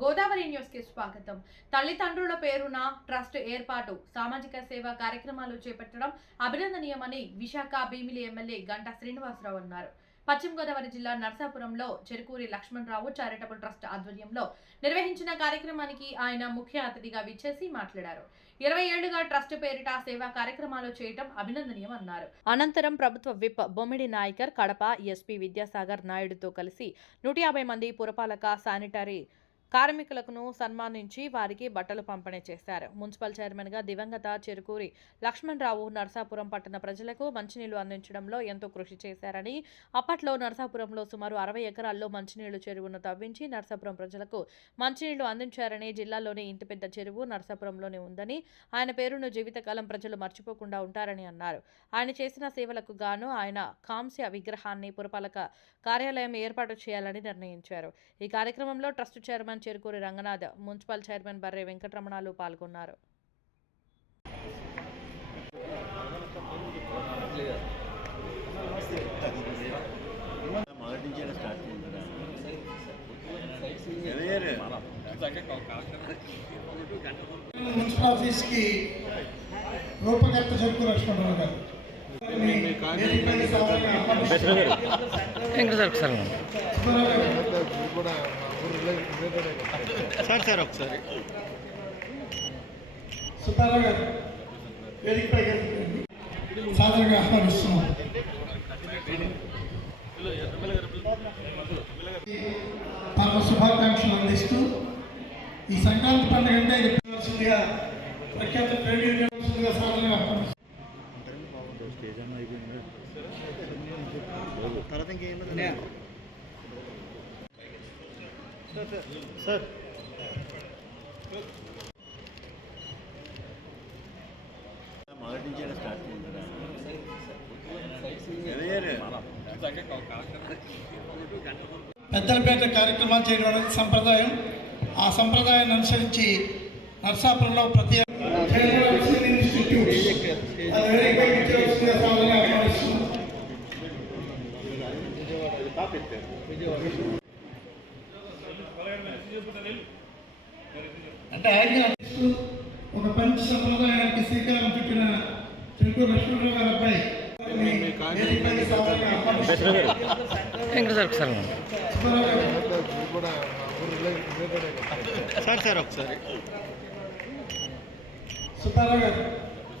Godavari news కి స్వాగతం. తల్లిదండ్రుల పేరున ట్రస్ట్ ఏర్పాటు, సామాజిక సేవా కార్యక్రమాలు చేపట్టడం అభినందనీయమని విశాఖ భీమిలి ఎమ్మెల్యే గంటా శ్రీనివాసరావు అన్నారు. పశ్చిమ గోదావరి జిల్లా నర్సాపురంలో చెరుకూరి లక్ష్మణరావు చారిటబుల్ ట్రస్ట్ ఆధ్వర్యంలో నిర్వహించిన కార్యక్రమానికి ఆయన ముఖ్య అతిథిగా విచ్చేసి మాట్లాడారు. 20 ఏళ్లుగా ట్రస్ట్ పేరిట సేవా కార్యక్రమాలు చేయడం అభినందనీయమన్నారు. అనంతరం ప్రభుత్వ విప్ బొమ్మిడి నాయకర్, కడప ఎస్పీ విద్యాసాగర్ నాయుడుతో కలిసి 150 మంది పురపాలక శానిటరీ కార్మికులను సన్మానించి వారికి బట్టలు పంపిణీ చేశారు. మున్సిపల్ చైర్మన్ గా దివంగత చెరుకూరి లక్ష్మణరావు నర్సాపురం పట్టణ ప్రజలకు మంచినీళ్లు అందించడంలో ఎంతో కృషి చేశారని, అప్పట్లో నర్సాపురంలో సుమారు 60 ఎకరాల్లో మంచినీళ్లు చెరువును తవ్వించి నర్సాపురం ప్రజలకు మంచినీళ్లు అందించారని, జిల్లాలోని ఇంత పెద్ద చెరువు నర్సాపురంలోనే ఉందని, ఆయన పేరును జీవితకాలం ప్రజలు మర్చిపోకుండా ఉంటారని అన్నారు. ఆయన చేసిన సేవలకు గాను ఆయన కాంస్య విగ్రహాన్ని పురపాలక కార్యాలయం ఏర్పాటు చేయాలని నిర్ణయించారు. ఈ కార్యక్రమంలో trust chairman Cherukuri Ranganath, municipal chairman బర్రె వెంకటరమణాలు పాల్గొన్నారు. మున్సిపల్ ఆఫీస్ కి రూపకర్త చెరుకూరి లక్ష్మణరావు గారు ఒకసారి సుబ్బారావు గారు వేదికపై సాధారణంగా ఆహ్వానిస్తున్నాం. తమ శుభాకాంక్షలు అందిస్తూ ఈ సంక్రాంతి పండుగ అంటే చెప్పాల్సిందిగా ప్రఖ్యాత ట్రేడ్ యూనియన్గా సాధారణంగా ఆహ్వానిస్తున్నాం. తర్వాత ఇంకేమన్నా సార్ మొదటి నుంచి స్టార్ట్ పెద్దలపేట కార్యక్రమాలు చేయడం అనేది సంప్రదాయం. ఆ సంప్రదాయాన్ని అనుసరించి నర్సాపురంలో ప్రతి అంటే ఆయన ఒక పంచ సంప్రదాయానికి శ్రీకారం చుట్టిన చెరుకూరి లక్ష్మణరావు గారి అబ్బాయి సార్ ఒకసారి సుబ్బారావు గారు